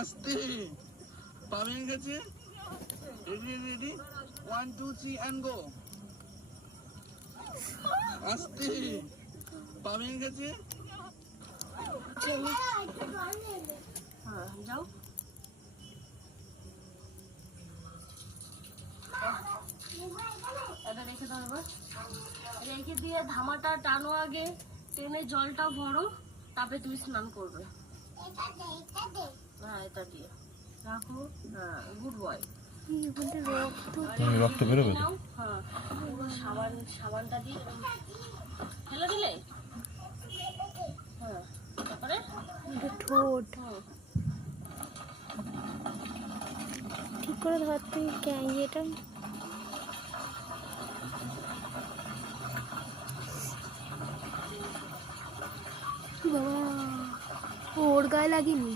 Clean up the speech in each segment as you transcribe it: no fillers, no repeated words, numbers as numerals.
আস্তে পা ভেঙে গেছে। Ready ready 1 2 3 and go. আস্তে পা ভেঙে গেছে। হ্যাঁ যাও। এটা রেখে দাও এবার। রেখে দিয়ে ধামাটা টানো আগে, টেনে জলটা ভরো, তারপরে তুমি স্নান করবে। হ্যাঁ এটা দিয়ে রাখো। হ্যাঁ গুড বয়। রক্ত বেরোবে তো? হ্যাঁ পুরো সাবানটা দিয়ে ফেলে দিলে। হ্যাঁ তারপরে ঠোঁট ঠিক করে ধরতে ইয়েটা বাবা ওর গায়ে লাগেনি।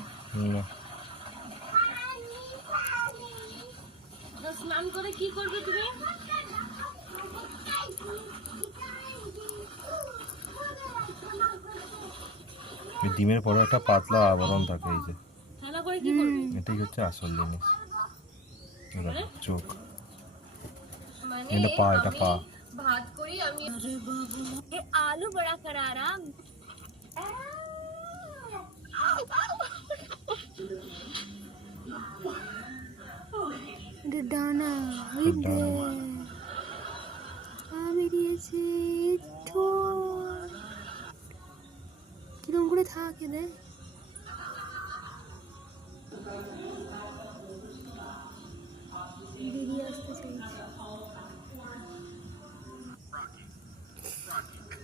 স্নান করে কি করবে তুমি? ডিমের পরে একটা পাতলা আবরণ থাকে, এই যে ফেলা করে কি করবে? এটাই হচ্ছে আসল জিনিস। চোখ মানে এটা পা, এটা পা। ভাত করি আমি। ये आलू बड़ा करारा ডানা বেরিয়েছে কিরম করে থাকে রে। বেরিয়ে আসতে চাইছে।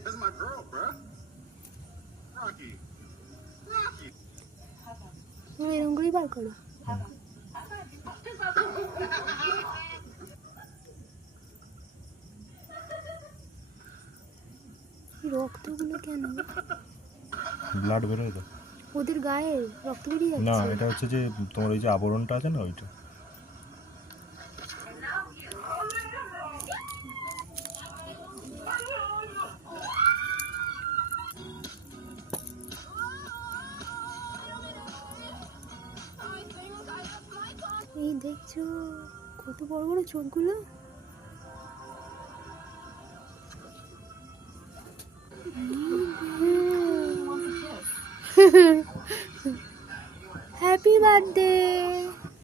That's my girl, bruh. Rocky. Rocky. এরকম করেই বার করো। রক্তগুলো কেন? ব্লাড বেরোয় তো ওদের গায়ে রক্ত বেরিয়ে না, যাচ্ছে। এটা হচ্ছে যে তোমার ওই যে আবরণটা আছে না, ওইটা। এই দেখছো কত বড় বড় চোখগুলো। Happy birthday.